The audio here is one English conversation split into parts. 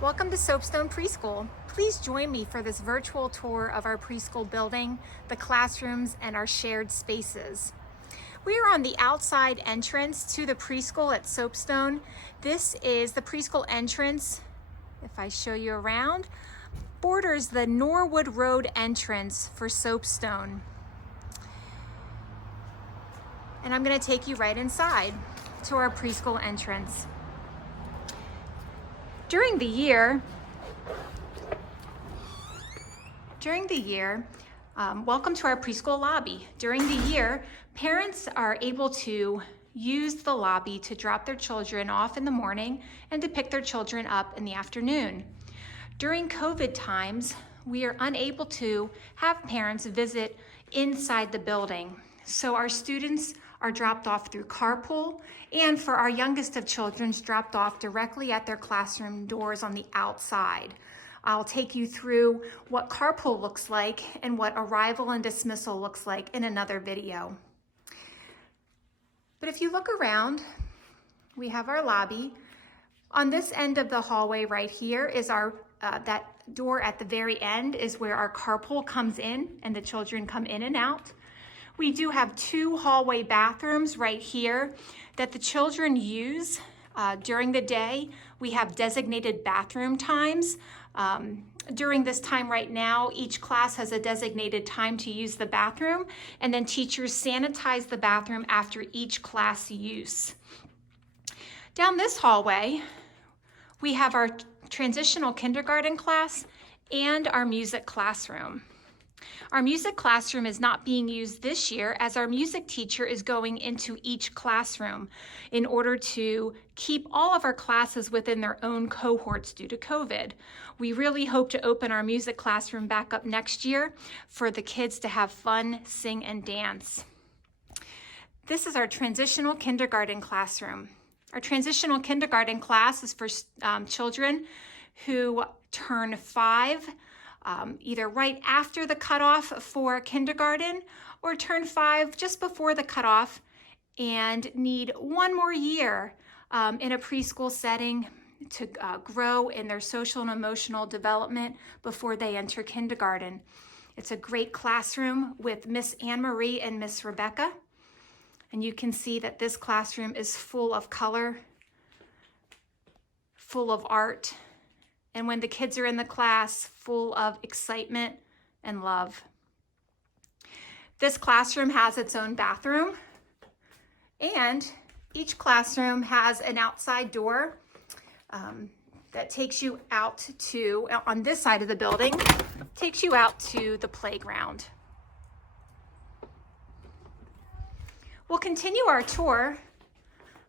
Welcome to Soapstone Preschool. Please join me for this virtual tour of our preschool building, the classrooms, and our shared spaces. We are on the outside entrance to the preschool at Soapstone. This is the preschool entrance. If I show you around, borders the Norwood Road entrance for Soapstone. And I'm going to take you right inside to our preschool entrance. During the year, welcome to our preschool lobby. During the year, parents are able to use the lobby to drop their children off in the morning and to pick their children up in the afternoon. During COVID times, we are unable to have parents visit inside the building. So our students are dropped off through carpool, and for our youngest of children, dropped off directly at their classroom doors on the outside. I'll take you through what carpool looks like and what arrival and dismissal looks like in another video. But if you look around, we have our lobby. On this end of the hallway right here is our that door at the very end is where our carpool comes in and the children come in and out. We do have two hallway bathrooms right here that the children use during the day. We have designated bathroom times. During this time right now, each class has a designated time to use the bathroom, and then teachers sanitize the bathroom after each class use. Down this hallway, we have our transitional kindergarten class and our music classroom. Our music classroom is not being used this year as our music teacher is going into each classroom in order to keep all of our classes within their own cohorts due to COVID. We really hope to open our music classroom back up next year for the kids to have fun, sing, and dance. This is our transitional kindergarten classroom. Our transitional kindergarten class is for children who turn 5 either right after the cutoff for kindergarten or turn 5 just before the cutoff and need one more year in a preschool setting to grow in their social and emotional development before they enter kindergarten. It's a great classroom with Miss Anne Marie and Miss Rebecca. And you can see that this classroom is full of color, full of art, and when the kids are in the class, full of excitement and love. This classroom has its own bathroom, and each classroom has an outside door that takes you out to, on this side of the building, takes you out to the playground. We'll continue our tour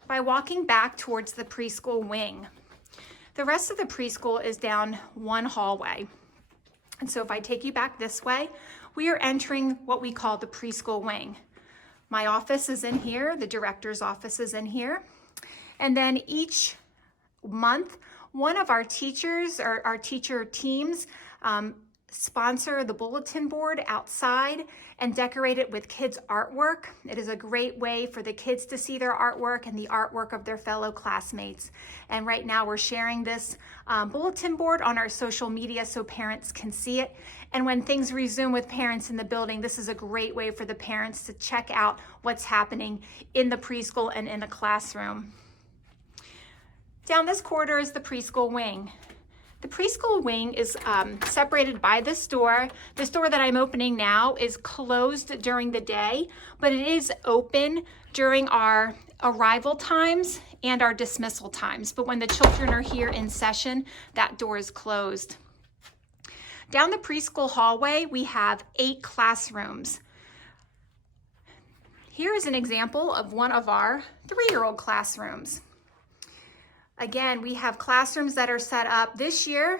by walking back towards the preschool wing. The rest of the preschool is down one hallway. And so if I take you back this way, we are entering what we call the preschool wing. My office is in here, the director's office is in here. And then each month, one of our teachers or our teacher teams sponsor the bulletin board outside and decorate it with kids' artwork. It is a great way for the kids to see their artwork and the artwork of their fellow classmates. And right now we're sharing this bulletin board on our social media so parents can see it. And when things resume with parents in the building, this is a great way for the parents to check out what's happening in the preschool and in the classroom. Down this corridor is the preschool wing. The preschool wing is separated by this door. This door that I'm opening now is closed during the day, but it is open during our arrival times and our dismissal times. But when the children are here in session, that door is closed. Down the preschool hallway, we have 8 classrooms. Here is an example of one of our 3-year-old classrooms. Again, we have classrooms that are set up this year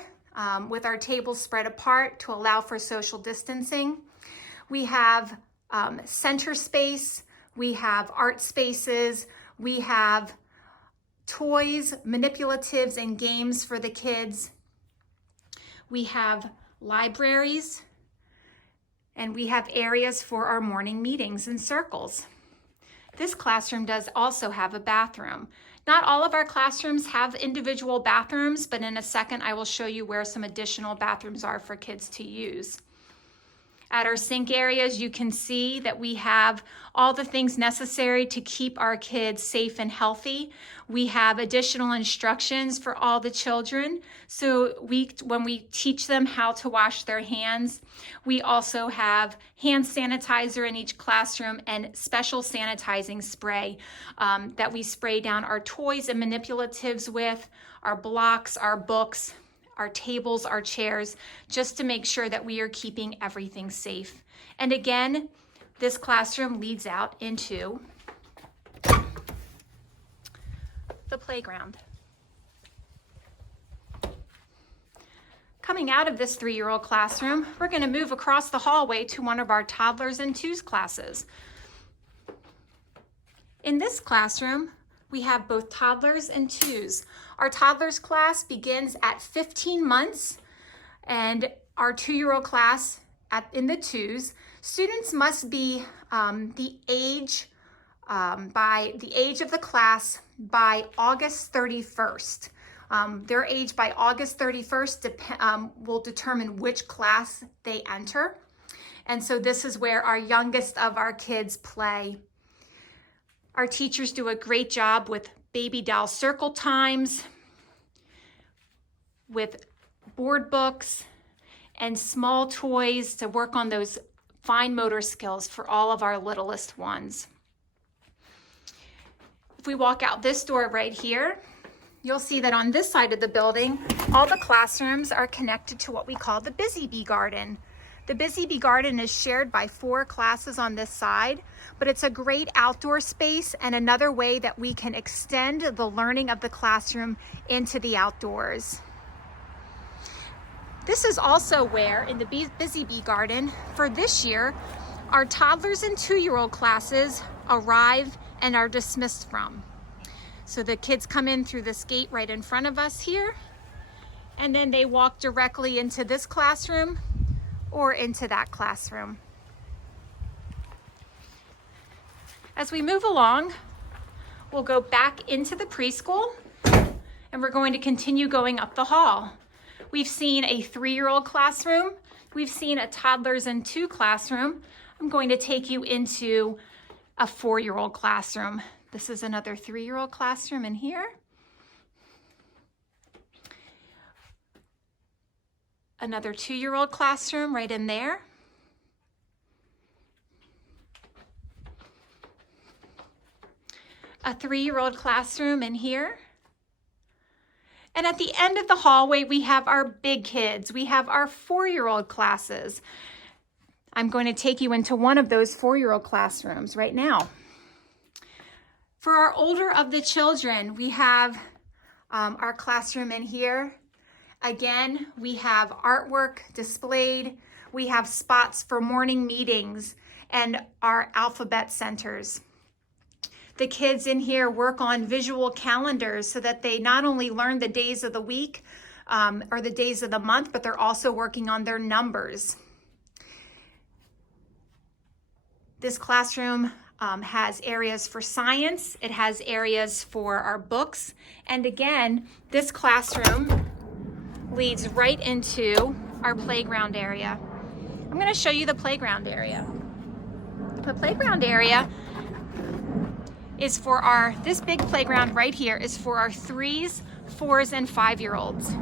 with our tables spread apart to allow for social distancing. We have center space, we have art spaces, we have toys, manipulatives, and games for the kids. We have libraries, and we have areas for our morning meetings and circles. This classroom does also have a bathroom. Not all of our classrooms have individual bathrooms, but in a second I will show you where some additional bathrooms are for kids to use. At our sink areas, you can see that we have all the things necessary to keep our kids safe and healthy. We have additional instructions for all the children. So when we teach them how to wash their hands, we also have hand sanitizer in each classroom and special sanitizing spray that we spray down our toys and manipulatives with, our blocks, our books, our tables, our chairs, just to make sure that we are keeping everything safe. And again, this classroom leads out into the playground. Coming out of this 3-year-old classroom, we're going to move across the hallway to one of our toddlers and twos classes. In this classroom, we have both toddlers and twos. Our toddlers class begins at 15 months, and our 2-year-old class in the twos. Students must be by the age of the class by August 31st. Their age by August 31st will determine which class they enter. And so this is where our youngest of our kids play. Our teachers do a great job with baby doll circle times, with board books and small toys to work on those fine motor skills for all of our littlest ones. If we walk out this door right here, you'll see that on this side of the building, all the classrooms are connected to what we call the Busy Bee Garden. The Busy Bee Garden is shared by 4 classes on this side, but it's a great outdoor space and another way that we can extend the learning of the classroom into the outdoors. This is also where, in the Busy Bee Garden, for this year, our toddlers and 2-year-old classes arrive and are dismissed from. So the kids come in through this gate right in front of us here, and then they walk directly into this classroom or into that classroom. As we move along, we'll go back into the preschool, and we're going to continue going up the hall. We've seen a 3-year-old classroom. We've seen a toddlers and 2 classroom. I'm going to take you into a 4-year-old classroom. This is another 3-year-old classroom in here. Another 2-year-old classroom right in there. A 3-year-old classroom in here. And at the end of the hallway, we have our big kids. We have our 4-year-old classes. I'm going to take you into one of those 4-year-old classrooms right now. For our older of the children, we have our classroom in here. Again, we have artwork displayed. We have spots for morning meetings and our alphabet centers. The kids in here work on visual calendars so that they not only learn the days of the week or the days of the month, but they're also working on their numbers. This classroom has areas for science. It has areas for our books. And again, this classroom leads right into our playground area. I'm going to show you the playground area. The playground area is for this big playground right here is for our 3s, 4s, and 5-year-olds.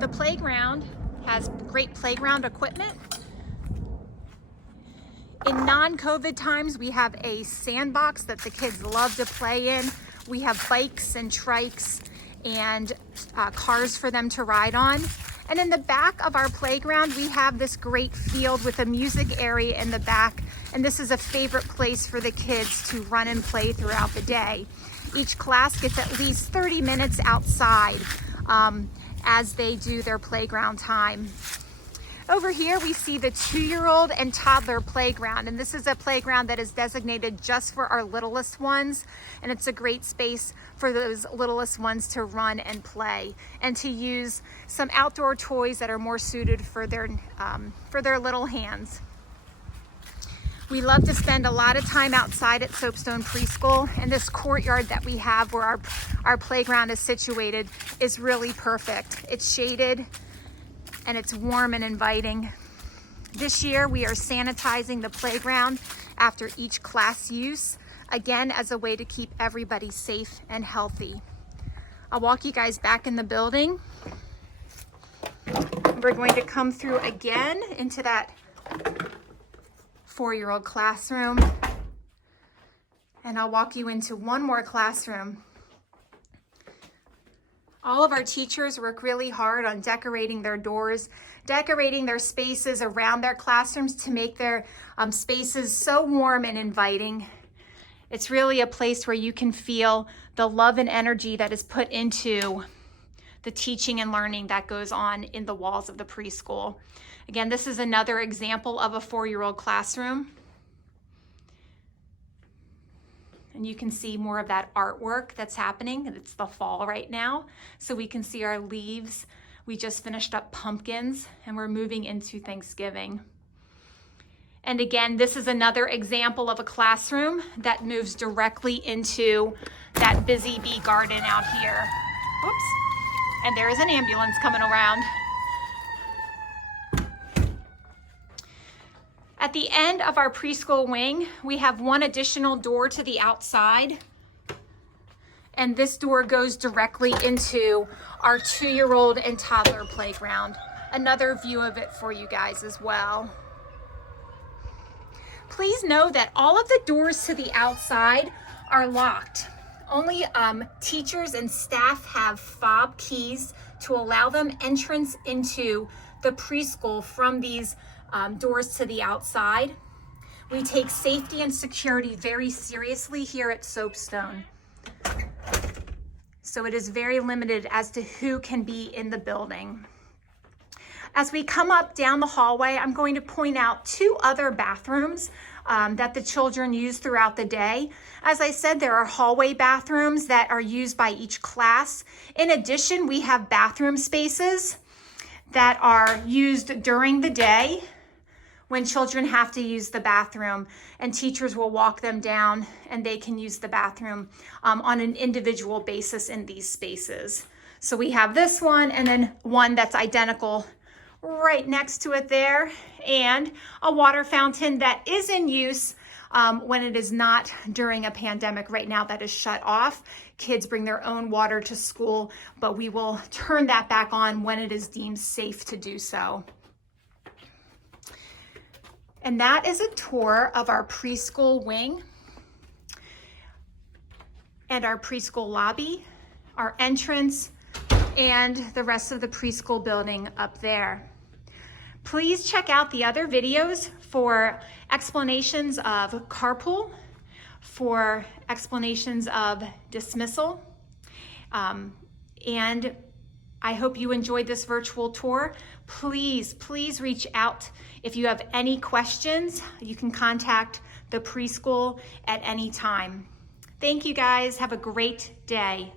The playground has great playground equipment. In non-COVID times, we have a sandbox that the kids love to play in. We have bikes and trikes and cars for them to ride on. And in the back of our playground, we have this great field with a music area in the back. And this is a favorite place for the kids to run and play throughout the day. Each class gets at least 30 minutes outside as they do their playground time. Over here, we see the 2-year-old and toddler playground, and this is a playground that is designated just for our littlest ones, and it's a great space for those littlest ones to run and play and to use some outdoor toys that are more suited for their little hands. We love to spend a lot of time outside at Soapstone Preschool, and this courtyard that we have where our playground is situated is really perfect. It's shaded and it's warm and inviting. This year we are sanitizing the playground after each class use, again as a way to keep everybody safe and healthy. I'll walk you guys back in the building. We're going to come through again into that 4-year-old classroom, and I'll walk you into one more classroom. All of our teachers work really hard on decorating their doors, decorating their spaces around their classrooms to make their spaces so warm and inviting. It's really a place where you can feel the love and energy that is put into the teaching and learning that goes on in the walls of the preschool. Again, this is another example of a 4-year-old classroom. And you can see more of that artwork that's happening. It's the fall right now, so we can see our leaves. We just finished up pumpkins, and we're moving into Thanksgiving. And again, this is another example of a classroom that moves directly into that busy bee garden out here. Oops. And there is an ambulance coming around. At the end of our preschool wing, we have one additional door to the outside. And this door goes directly into our 2-year-old and toddler playground. Another view of it for you guys as well. Please know that all of the doors to the outside are locked. Only teachers and staff have fob keys to allow them entrance into the preschool from these doors to the outside. We take safety and security very seriously here at Soapstone. So it is very limited as to who can be in the building. As we come up down the hallway, I'm going to point out 2 other bathrooms that the children use throughout the day. As I said, there are hallway bathrooms that are used by each class. In addition, we have bathroom spaces that are used during the day when children have to use the bathroom, and teachers will walk them down and they can use the bathroom on an individual basis in these spaces. So we have this one and then one that's identical right next to it there, and a water fountain that is in use when it is not during a pandemic. Right now that is shut off. Kids bring their own water to school, but we will turn that back on when it is deemed safe to do so. And that is a tour of our preschool wing and our preschool lobby, our entrance, and the rest of the preschool building up there. Please check out the other videos for explanations of carpool, for explanations of dismissal, and I hope you enjoyed this virtual tour. Please reach out if you have any questions. You can contact the preschool at any time. Thank you guys. Have a great day.